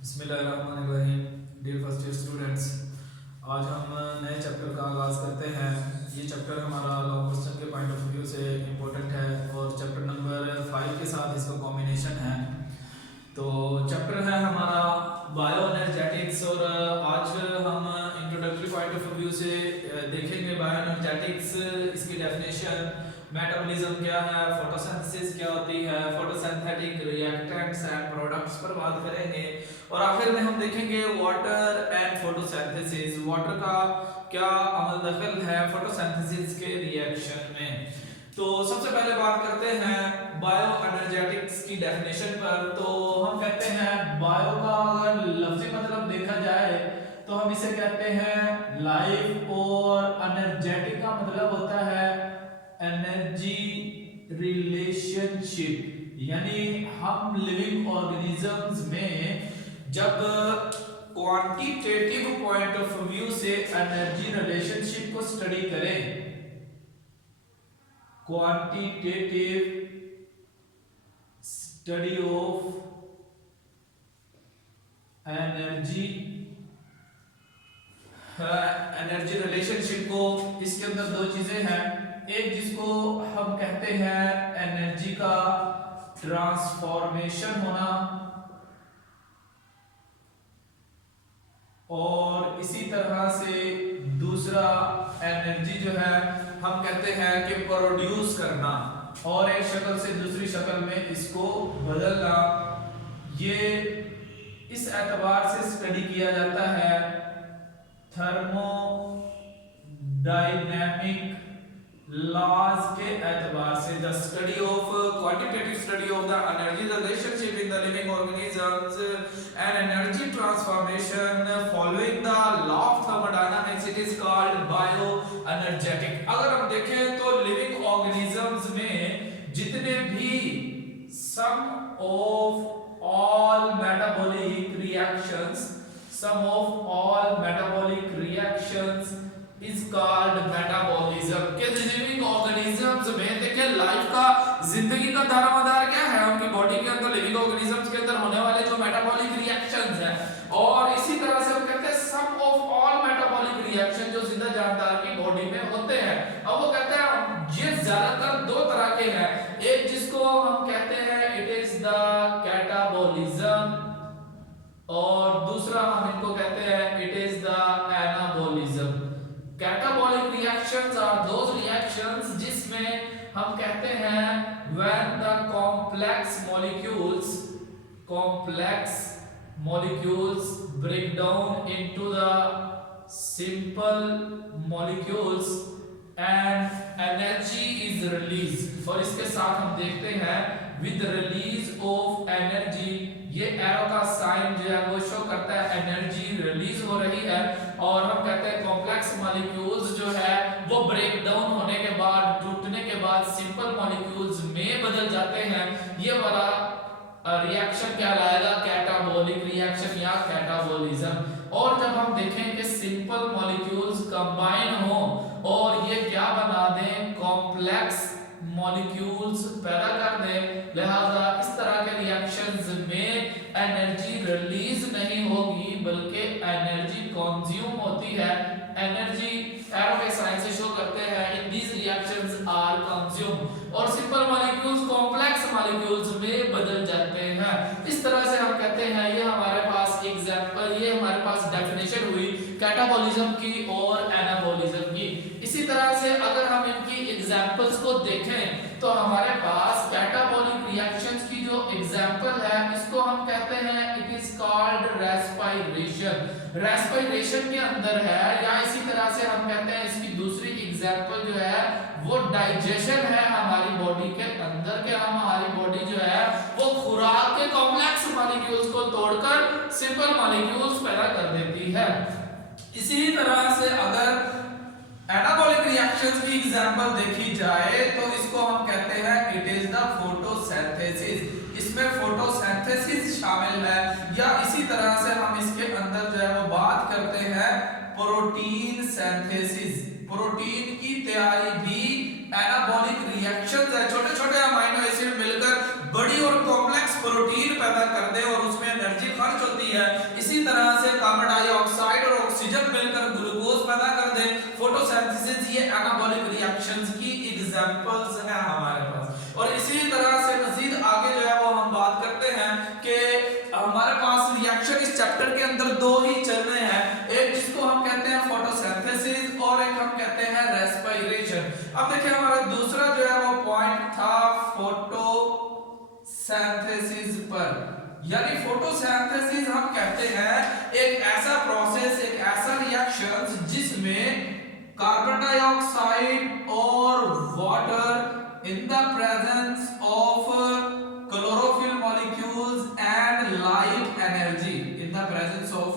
बिस्मिल्लाहिर्रहमानिर्रहीम। Dear first year students, आज हम नए चैप्टर का आगाज़ करते हैं। ये चैप्टर हमारा लॉन्ग क्वेश्चन के पॉइंट ऑफ व्यू से इम्पोर्टेंट है और चैप्टर नंबर 5 के साथ इसका कॉम्बिनेशन है। तो चैप्टर है हमारा बायो एनर्जेटिक्स और आज हम इंट्रोडक्टरी पॉइंट ऑफ व्यू से देखेंगे बायो एनर्जेटिक्स, इसकी डेफिनेशन, मेटाबॉलिज्म क्या है, फोटोसिंथेसिस क्या होती है, फोटोसिंथेटिक रिएक्टेंट्स एंड प्रोडक्ट्स पर बात करेंगे और आखिर में हम देखेंगे वाटर एंड फोटोसिंथेसिस, वाटर का क्या अमल दखल है फोटोसिंथेसिस के रिएक्शन में। तो सबसे पहले बात करते हैं बायो एनर्जेटिक्स की डेफिनेशन पर। तो हम कहते हैं बायो का अगर लफ्जी मतलब देखा जाए तो हम इसे कहते हैं लाइफ और एनर्जेटिक का मतलब होता है एनर्जी रिलेशनशिप, यानी हम लिविंग ऑर्गेनिजम्स में जब क्वांटिटेटिव पॉइंट ऑफ व्यू से एनर्जी रिलेशनशिप को स्टडी करें, quantitative study of energy relationship को, इसके अंदर दो चीजें हैं। एक जिसको हम कहते हैं एनर्जी का ट्रांसफॉर्मेशन होना और इसी तरह से दूसरा एनर्जी जो है हम कहते हैं कि प्रोड्यूस करना और एक शक्ल से दूसरी शक्ल में इसको बदलना। ये इस एतबार से स्टडी किया जाता है थर्मोडायनेमिक लॉज के एतबार से। The study of quantitative study of the energy relationship in the living organisms and energy transformation following the law of thermodynamics, it is called bioenergetic. अगर हम देखें तो लिविंग ऑर्गेनिजम्स में जितने भी sum of all metabolic reactions, sum of all metabolic reactions is called metabolism। के living organisms में देखिए लाइफ का, जिंदगी का दारोमदार क्या है, उनकी बॉडी के अंदर लिविंग ऑर्गेनिजम्स के अंदर होने वाले जो मेटाबॉलिक रिएक्शंस हैं, और इसी तरह से हम कहते हैं सम ऑफ ऑल मेटाबॉलिक रिएक्शन जो जिंदा जानदार की बॉडी में होते हैं। अब वो कहते हैं ये ज्यादातर दो तरह के हैं, एक जिसको हम कहते हैं इट इज द कैटाबॉलिज्म और दूसरा हम इनको कहते हैं it is the anabolism. Catabolic reactions are those reactions जिसमें हम कहते हैं when the complex molecules break down into the simple molecules and energy is released। और इसके साथ हम देखते हैं with release of energy, ये एरो का साइन जो है वो शो करता है एनर्जी रिलीज हो रही है। और हम कहते हैं कॉम्प्लेक्स मॉलिक्यूल्स जो है वो ब्रेक डाउन होने के बाद, टूटने के बाद सिंपल मॉलिक्यूल्स में बदल जाते हैं। ये वाला रिएक्शन क्या लाएगा, कैटाबॉलिक रिएक्शन या कैटाबॉलिज्म। और जब हम देखें कि सिंपल मॉलिक्यूल्स कंबाइन हो और ये क्या बना दें, कॉम्प्लेक्स मॉलिक्यूल्स पैदा कर दें, लिहाजा इस तरह के रिएक्शंस में एनर्जी रिलीज नहीं होगी बल्कि एनर्जी कंज्यूम होती है। एनर्जी एरो के साइन से शो करते हैं इन दीस रिएक्शंस आर कंज्यूम, और सिंपल मॉलिक्यूल्स कॉम्प्लेक्स मॉलिक्यूल्स में बदल जाते हैं। इस तरह से हम कहते हैं ये हमारे पास एग्जांपल, ये हमारे पास डेफिनेशन हुई कैटाबॉलिज्म की और एनाबॉलिज्म की। इसी तरह से अगर हम इनकी एग्जांपल्स को देखें तो हमारे पास कैटाबॉलिक रिएक्शंस की जो एग्जांपल है इसको हम कहते हैं it is called respiration. Respiration के अंदर है, या इसी तरह से हम कहते हैं इसकी दूसरी एग्जांपल जो है वो डाइजेशन है हमारी बॉडी के अंदर के। हमारी बॉडी जो है वो खुराक के कॉम्प्लेक्स मॉलिक्यूल्स को तोड़कर सिंपल मॉलिक्यूल्स पैदा कर देती है। इसी तरह से अगर एनाबॉलिक रिएक्शंस की एग्जांपल देखी जाए तो इसको हम कहते हैं इट इज द फोटोसिंथेसिस। इसमें फोटोसिंथेसिस शामिल है, या इसी तरह से हम इसके अंदर जो है वो बात करते हैं प्रोटीन सिंथेसिस। प्रोटीन की तैयारी भी एनाबॉलिक रिएक्शंस है, छोटे छोटे अमीनो एसिड मिलकर बड़ी और कॉम्प्लेक्स प्रोटीन पैदा कर दे और उसमें एनर्जी खर्च होती है। हमारे पास रिएक्शन इस चैप्टर के अंदर दो ही चल रहे हैं, एक जिसको हम कहते हैं फोटोसिंथेसिस और एक हम कहते हैं रेस्पिरेशन। अब देखिए हमारा दूसरा जो है वो पॉइंट था फोटोसिंथेसिस पर, यानी फोटोसिंथेसिस हम कहते हैं एक ऐसा प्रोसेस, एक ऐसा रिएक्शन जिसमें कार्बन डाइऑक्साइड और water in the presence of chlorophyll molecules and light energy, in the presence of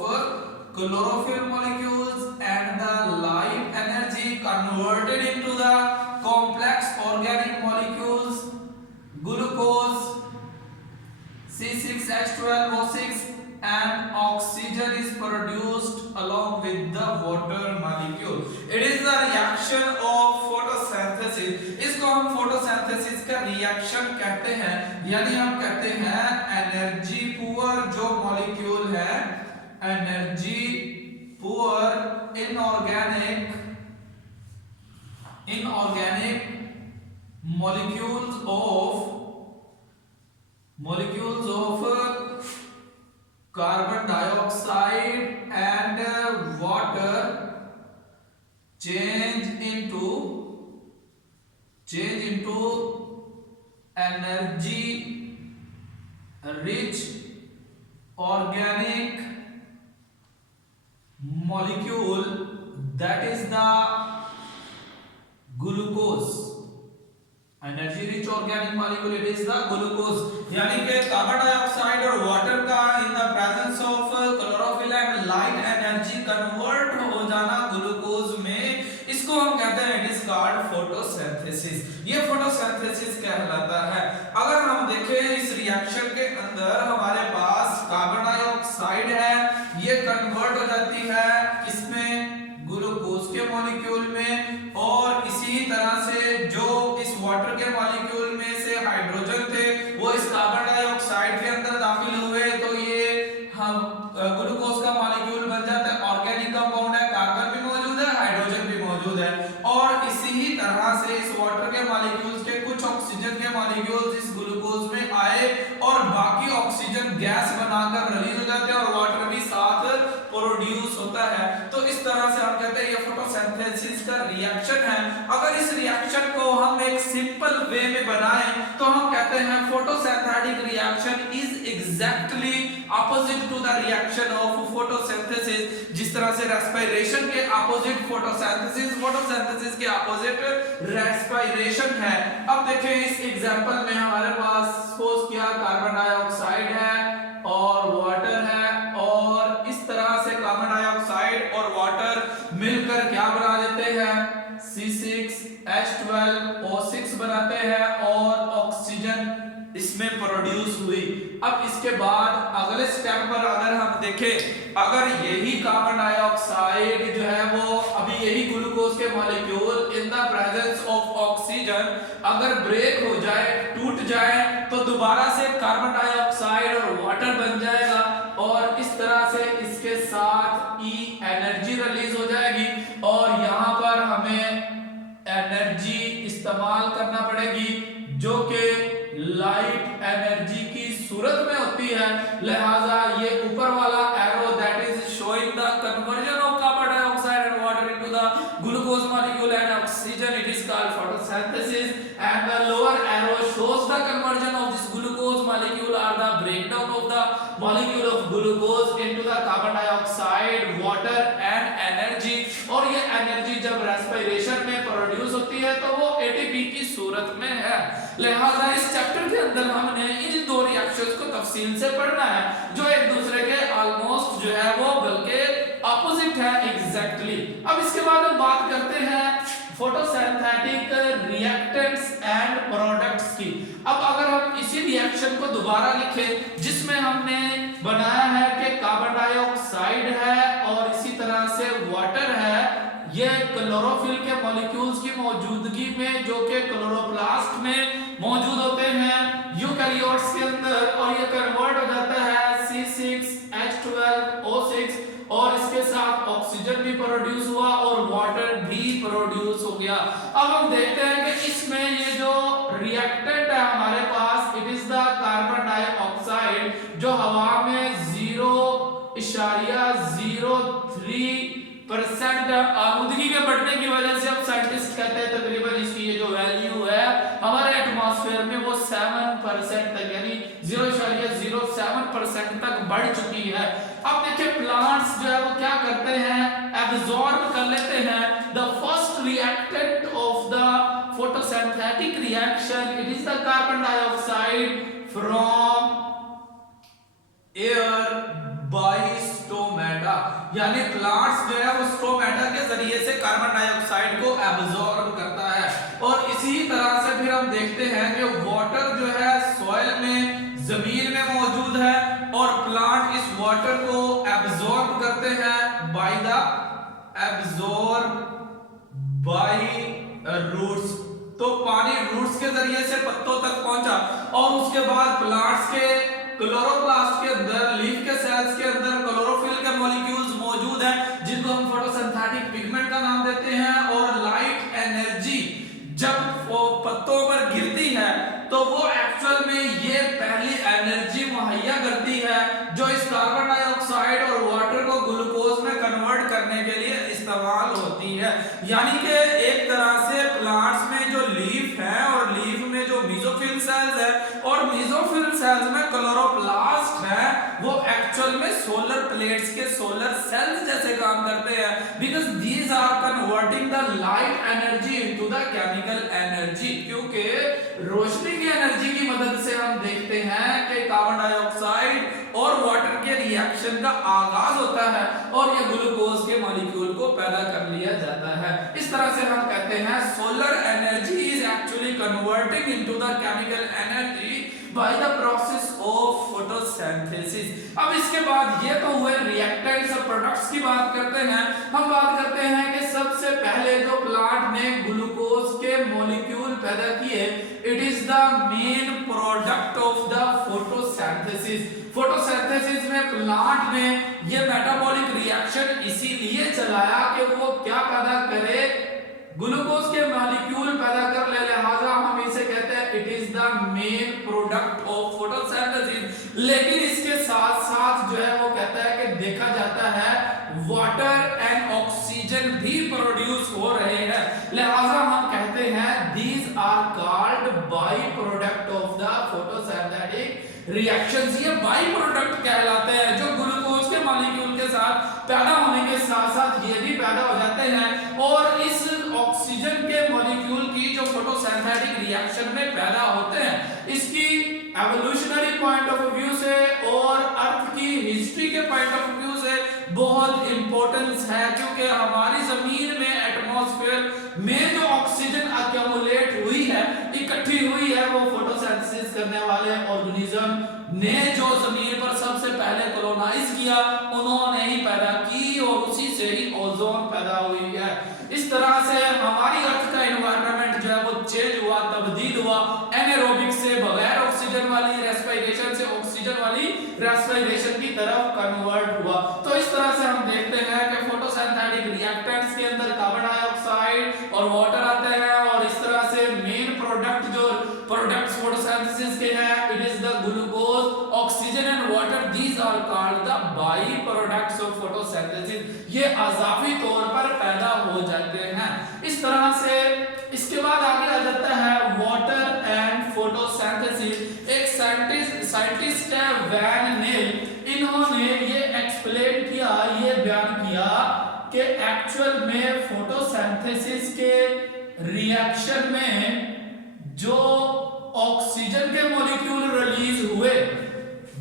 chlorophyll molecules and the light energy converted into the complex organic molecules glucose, C6H12O6 and oxygen is produced along with the water molecule. It is the reaction of photosynthesis. इसको हम photosynthesis का reaction कहते हैं, यानी हम कहते हैं energy poor जो मॉलिक्यूल है, energy poor inorganic molecules of carbon dioxide and water change into energy rich organic molecule, that is the glucose. Energy rich organic molecule, it is the glucose, यानी कि कार्बन डाइऑक्साइड और water का in the presence of chlorophyll and light energy convert हो जाना glucose में, इसको हम कहते हैं इट इज कॉल्ड फोटोसिंथेसिस। ये फोटोसिंथेसिस कहलाता है। अगर हम देखें इस रिएक्शन के अंदर हमारे पास कार्बन डाइऑक्साइड है, ये कन्वर्ट हो जाती है इसमें ग्लूकोज के मॉलिक्यूल में, और इसी तरह से जो इस वाटर के मॉलिक्यूल में से हाइड्रोजन थे वो इस कार्बन डाइऑक्साइड के अंदर दाखिल हुए, तो ये हम ग्लूकोज का मॉलिक्यूल बन जाता है। ऑर्गेनिक कंपाउंड है, कार्बन भी मौजूद है, हाइड्रोजन भी मौजूद है, और इसी ही तरह से इस वाटर के मॉलिक्यूल्स के कुछ ऑक्सीजन के मॉलिक्यूल्स इस ग्लूकोज में आए और बाकी ऑक्सीजन गैस बनाकर रिलीज हो जाते हैं और वाटर भी साथ प्रोड्यूस होता है। तो इस तरह से हम कहते हैं ये फोटोसिंथेसिस का रिएक्शन है। अगर इस रिएक्शन को हम एक सिंपल वे में बनाएं तो हम कहते हैं photosynthetic reaction is exactly opposite to the reaction of photosynthesis. जिस तरह से रेस्पिरेशन के ऑपोजिट फोटोसिंथेसिस के ऑपोजिट रेस्पिरेशन है। अब देखिए इस एग्जांपल में हमारे पास सपोज किया कार्बन डाइऑक्साइड है और वाटर है, और इस तरह से कार्बन डाइऑक्साइड और वाटर मिलकर क्या बना देते हैं, C6H12O6 बनाते हैं और ऑक्सीजन इसमें प्रोड्यूस हुई। अब इसके बाद अगले स्टेप पर अगर हम देखें, अगर यही कार्बन डाइऑक्साइड जो है वो अभी यही ग्लूकोज के molecule in the presence of oxygen अगर ब्रेक हो जाए, टूट जाए, तो दोबारा से कार्बन डाइऑक्साइड और वाटर बन जाएगा, और इस तरह से इसके साथ एनर्जी रिलीज हो जाएगी, और यहाँ पर हमें एनर्जी इस्तेमाल करना पड़ेगी जो कि लाइट एनर्जी की सूरत में होती है। लिहाजा ये ऊपर वाला arrow that is showing the conversion of carbon dioxide and water into the glucose molecule and oxygen, it is called photosynthesis, and the lower arrow shows the conversion of this glucose molecule or the breakdown of the molecule of glucose into the carbon dioxide, water and energy। और ये energy जब respiration में produce होती है तो वो ATP की सूरत में है। लिहाजा इस चैप्टर के अंदर हमने इन दो रिएक्शंस को तफसील से पढ़ना है जो एक दूसरे के ऑलमोस्ट जो है वो बल्कि ऑपोजिट है एग्जैक्टली। अब इसके बाद हम बात करते हैं फोटोसिंथेटिक रिएक्टेंट्स एंड प्रोडक्ट्स की। अब अगर हम इसी रिएक्शन को दोबारा लिखें जिसमें हमने बनाया है कि कार्बन डाइऑक्साइड है और इसी तरह से वाटर है, ये क्लोरोफिल के मॉलिक्यूल्स की मौजूदगी में जो कि क्लोरोप्लास्ट में मौजूद होते हैं यूकैरियोट्स के अंदर, और ये कन्वर्ट हो जाता है C6H12O6 और इसके साथ ऑक्सीजन भी प्रोड्यूस हुआ और वाटर भी प्रोड्यूस हो गया। अब हम देखते हैं कि इसमें ये जो रिएक्टेंट है हमारे पास, it is the carbon dioxide जो हवा में 0.03% आलूदगी के बढ़ने की वजह से अब साइंटिस्ट कहते हैं तकरीबन इसकी ये जो वैल्यू है हमारे एटमॉस्फेयर में वो 7% तक यानी 0.07% तक बढ़ चुकी है। अब देखिए प्लांट्स जो है वो क्या करते हैं, एब्जॉर्ब कर लेते हैं the first reactant of the photosynthetic reaction, it is the carbon dioxide from air by stomata, यानी प्लांट्स जो है वो स्टोमेटा के जरिए से कार्बन डाइऑक्साइड को एब्जॉर्ब करता है। और इसी तरह से फिर हम देखते हैं कि वाटर जो है सॉइल में जमीन में मौजूद है और प्लांट इस वाटर को एब्जॉर्ब करते हैं by the absorb by roots. तो पानी रूट्स के जरिए से पत्तों तक पहुंचा और उसके बाद प्लांट्स के क्लोरोप्लास्ट के अंदर, लीफ के सेल्स के अंदर क्लोरोफिल के मॉलिक्यूल्स मौजूद हैं जिनको हम फोटोसिंथेटिक पिगमेंट का नाम देते हैं। और लाइट एनर्जी जब वो पत्तों पर गिरती है तो वो एक्चुअल में ये पहली एनर्जी मुहैया करती है जो इस कार्बन डाइऑक्साइड और वाटर को ग्लूकोज में कन्वर्ट करने के लिए इस्तेमाल होती है। यानी कि एक तरह से प्लांट्स में जो लीफ है और लीफ में जो मेसोफिल सेल्स है और मेसोफिल सेल्स में क्लोरोप्लास्ट है वो एक्चुअल में सोलर प्लेट्स के सोलर सेल्स जैसे काम करते हैं because these are converting the light energy into the chemical energy. क्योंकि रोशनी की एनर्जी की मदद से हम देखते हैं कि कार्बन डाइऑक्साइड और वाटर के रिएक्शन का आगाज होता है और ये ग्लूकोज के मॉलिक्यूल को पैदा कर लिया जाता है। इस तरह से हम कहते हैं solar energy is actually converting into the chemical energy by the process of photosynthesis. अब इसके बाद ये तो हुए रिएक्टेंट्स और प्रोडक्ट्स की बात करते हैं। हम बात करते हैं कि सबसे पहले जो प्लांट ने ग्लूकोज के मॉलिक्यूल पैदा किए, it is the main product of the photosynthesis. Photosynthesis में प्लांट ने ये मेटाबॉलिक रिएक्शन इसीलिए चलाया कि वो क्या पैदा करे, ग्लूकोज के मॉलिक्यूल पैदा कर ले, लिहाजा हम इसे कहते हैं it is the main product of photosynthesis. लेकिन इसके साथ साथ जो है वो कहता है कि देखा जाता है वाटर एंड ऑक्सीजन भी प्रोड्यूस हो रहे हैं, लिहाजा हम कहते हैं these are called by product of the photosynthetic reactions. ये बाई प्रोडक्ट कहलाते हैं जो ग्लूकोज के मॉलिक्यूल के साथ पैदा होने के साथ साथ ये भी पैदा हो जाते हैं और इस ऑक्सीजन के मॉलिक्यूल की जो फोटोसिंथेटिक रिएक्शन में पैदा होते हैं इसकी एवोल्यूशनरी पॉइंट ऑफ व्यू से और अर्थ की हिस्ट्री के पॉइंट ऑफ व्यू से बहुत इंपॉर्टेंस है। क्योंकि हमारी जमीन में एटमॉस्फेयर में जो ऑक्सीजन अक्यूमुलेट हुई है, इकट्ठी हुई है, वो फोटोसिंथेसिस करने वाले ऑर्गेनिज्म ने जो जमीन पर सबसे पहले कॉलोनाइज किया उन्होंने ही पैदा की और उसी से ही ओजोन पैदा हुई है। इस तरह से हमारी अर्थ का एनवायरनमेंट जो है वो चेंज हुआ, तब्दील हुआ, एनारोबिक से बगैर ऑक्सीजन वाली रेस्पिरेशन से ऑक्सीजन वाली रेस्पिरेशन की तरफ कन्वर्ट हुआ। तो इस तरह से हम देखते हैं कि फोटोसिंथेटिक रिएक्टेंट्स के अंदर कार्बन डाइऑक्साइड और वाटर आते हैं और इस तरह से मेन प्रोडक्ट जो प्रोडक्ट्स फोटोसिंथेसिस के हैं it is the glucose, oxygen and water, these are called the by products of photosynthesis. ये इजाफी तौर पर पैदा हो जाते हैं। इस तरह से इसके बाद आगे आ जाता है वाटर एंड फोटोसिंथेसिस। एक साइंटिस्ट है वैन नेल, इन्होंने ये एक्सप्लेन किया, ये बयान किया कि एक्चुअल में फोटोसिंथेसिस के रिएक्शन में जो ऑक्सीजन के मॉलिक्यूल रिलीज हुए,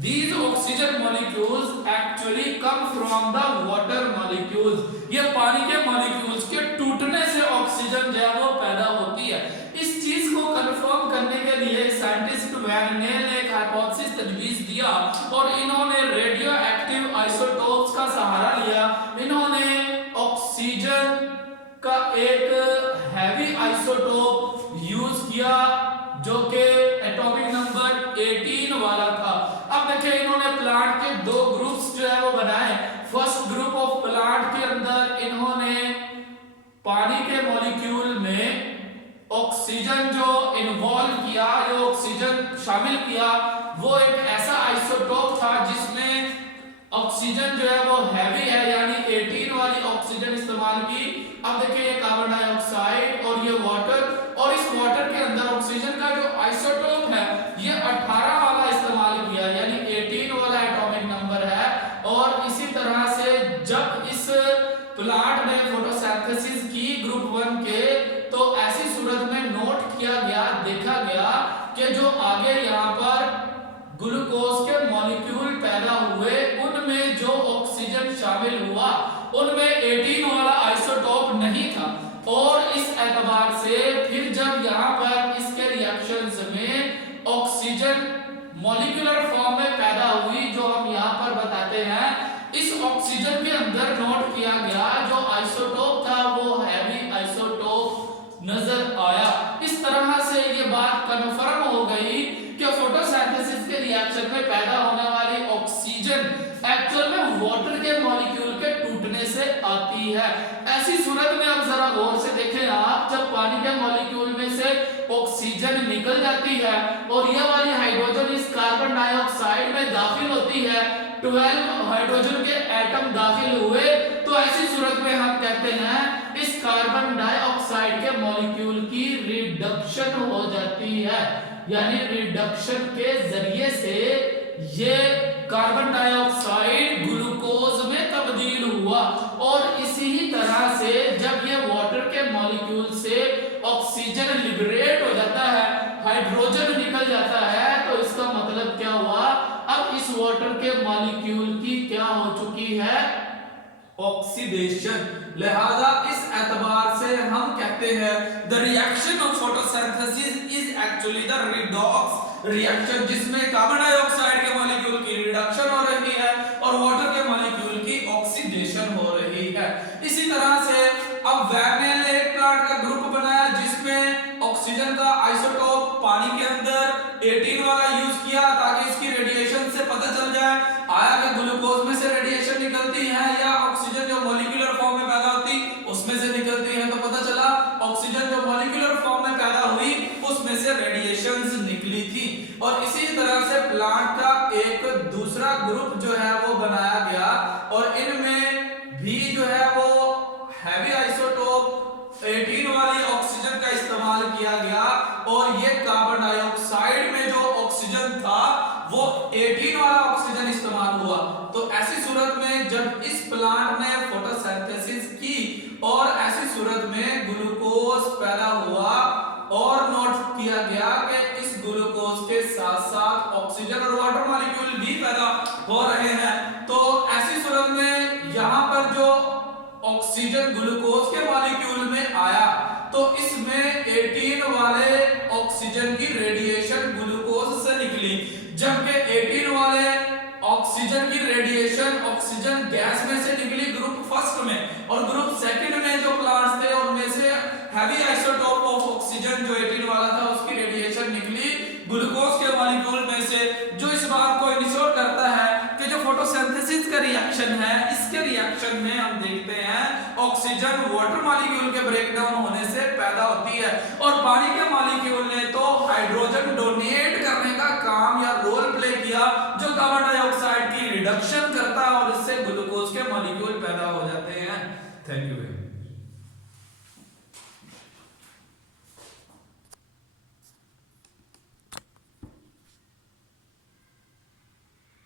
these oxygen molecules actually come from the water molecules। ये पानी के मॉलिक्यूल्स के टूटने से ऑक्सीजन जो है वो पैदा होती है। इस चीज को कंफर्म करने के लिए साइंटिस्ट वैन नेल ने एक हाइपोथेसिस तजवीज दिया और इन्होंने रेडियो एक्टिव आइसोटोप्स का सहारा लिया। इन्होंने ऑक्सीजन का एक हैवी आइसोटोप यूज किया जो कि एटॉमिक नंबर 18 वाला था। अब देखिए इन्होंने प्लांट के दो ग्रुप्स जो है वो बनाए। फर्स्ट ग्रुप ऑफ प्लांट के अंदर इन्होंने पानी के मॉलिक्यूल में ऑक्सीजन जो इन्वॉल्व किया, जो ऑक्सीजन शामिल किया, वो एक ऐसा आइसोटोप था जिसमें ऑक्सीजन जो है वो हैवी है, यानी 18 वाली ऑक्सीजन इस्तेमाल की। अब देखिए ये कार्बन डाइऑक्साइड और ये वाटर, और इस वाटर के अंदर ऑक्सीजन का जो आइसोटोप है ये 18 वाला इस्तेमाल किया, यानी 18 वाला एटॉमिक नंबर है। और इसी तरह से जब इस प्लांट ने फोटोसिंथेसिस की ग्रुप 1 के, तो ऐसी सूरत में नोट किया गया, देखा गया कि जो आगे यहाँ पर ग्लूकोज के मॉलिक्यूल पैदा हुए उनमें जो ऑक्सीजन शामिल हुआ उनमें 18 वाला आइसोटोप नहीं था। और इस एतबार से फिर जब यहाँ पर इसके रिएक्शंस में ऑक्सीजन मॉलिक्यूलर फॉर्म में पैदा हुई, जो हम यहाँ पर बताते हैं, इस ऑक्सीजन के अंदर नोट किया गया जो आइसोटोप था वो हैवी आइसोटोप नजर आया। इस तरह से ये बात कन्फर्म हो गई कि फोटोसिंथेसिस के रिएक्शन में पैदा होने वाली ऑक्सीजन एक्चुअल में वाटर के मॉलिक्यूल के टूटने से आती है। ऐसी सूरत में अब जरा गौर से देखें आप, जब पानी के मॉलिक्यूल में से ऑक्सीजन निकल जाती है और यह वाली हाइड्रोजन इस कार्बन डाइऑक्साइड में दाखिल होती है, 12 हाइड्रोजन के एटम दाखिल हुए, तो ऐसी सूरत में हम कहते हैं इस कार्बन डाइऑक्साइड के मॉलिक्यूल की रिडक्शन हो जाती है, यानी रिडक्शन के जरिए से ये कार्बन डाइऑक्साइड ग्लूकोज में तब्दील हुआ। और इसी ही तरह से जब ये वाटर के मॉलिक्यूल से ऑक्सीजन लिबरेट हो जाता है, हाइड्रोजन निकल जाता है, तो इसका मतलब क्या हुआ, अब इस वाटर के मॉलिक्यूल की क्या हो चुकी है, ऑक्सीडेशन। लिहाजा इस एतबार से हम कहते हैं the reaction of photosynthesis is actually the redox reaction, जिसमें कार्बन डाइऑक्साइड के मॉलिक्यूल की रिडक्शन हो रही है और वाटर के मॉलिक्यूल की ऑक्सीडेशन हो रही है। इसी तरह से अब वैगनर ने एक प्लांट का ग्रुप बनाया जिसमें ऑक्सीजन का आइसोटोप पानी के अंदर 18 वाला यूज किया ताकि इसकी रेडिएशन से पता चल जाए आया कि ग्लूकोज में से रेडिएशन निकलती है या ऑक्सीजन जो मॉलिक्यूलर फॉर्म में पैदा होती उसमें से निकलती है। तो पता चला ऑक्सीजन जो मॉलिक्यूलर फॉर्म में पैदा हुई उसमें से रेडिएशंस निकली थी। और इसी तरह से प्लांट का एक दूसरा ग्रुप जो है वो बनाया गया और इनमें भी जो है वो हैवी आइसोटोप 18 वाली ऑक्सीजन का इस्तेमाल किया गया और ये कार्बन डाइऑक्साइड में जो ऑक्सीजन था वो 18 वाला ऑक्सीजन इस्तेमाल हुआ। तो ऐसी सूरत में जब इस प्लांट ने फोटोसिंथेसिस की और ऐसी सूरत में ग्लूकोज पैदा हुआ और नोट किया गया कि इस ग्लूकोज के साथ साथ ऑक्सीजन और वाटर मॉलिक्यूल भी पैदा हो रहे हैं। तो ऐसी सूरत में यहाँ पर जो ऑक्सीजन ग्लूकोज के मॉलिक्यूल में आया तो इसमें 18 वाले ऑक्सीजन की रेडिएशन ग्लूकोज से निकली, जबकि 18 वाले ऑक्सीजन की रेडिएशन ऑक्सीजन गैस में से निकली ग्रुप फर्स्ट में, और ग्रुप सेकंड में जो प्लांट्स थे उनमें से हैवी आइसोटोप ऑफ ऑक्सीजन जो 18 वाला था उसकी रेडिएशन निकली ग्लूकोज के मॉलिक्यूल में से, जो इस बात को इंश्योर करता है कि जो फोटोसिंथेसिस का रिएक्शन है इसके रिएक्शन में हम देखते हैं ऑक्सीजन वाटर मॉलिक्यूल के ब्रेकडाउन होने से पैदा होती है और पानी के मॉलिक्यूल ने तो हाइड्रोजन डोनेट करने का काम या रोल प्ले किया जो कार्बन डाइऑक्साइड की रिडक्शन करता है और इससे ग्लूकोज के मॉलिक्यूल पैदा हो जाते हैं। Thank you.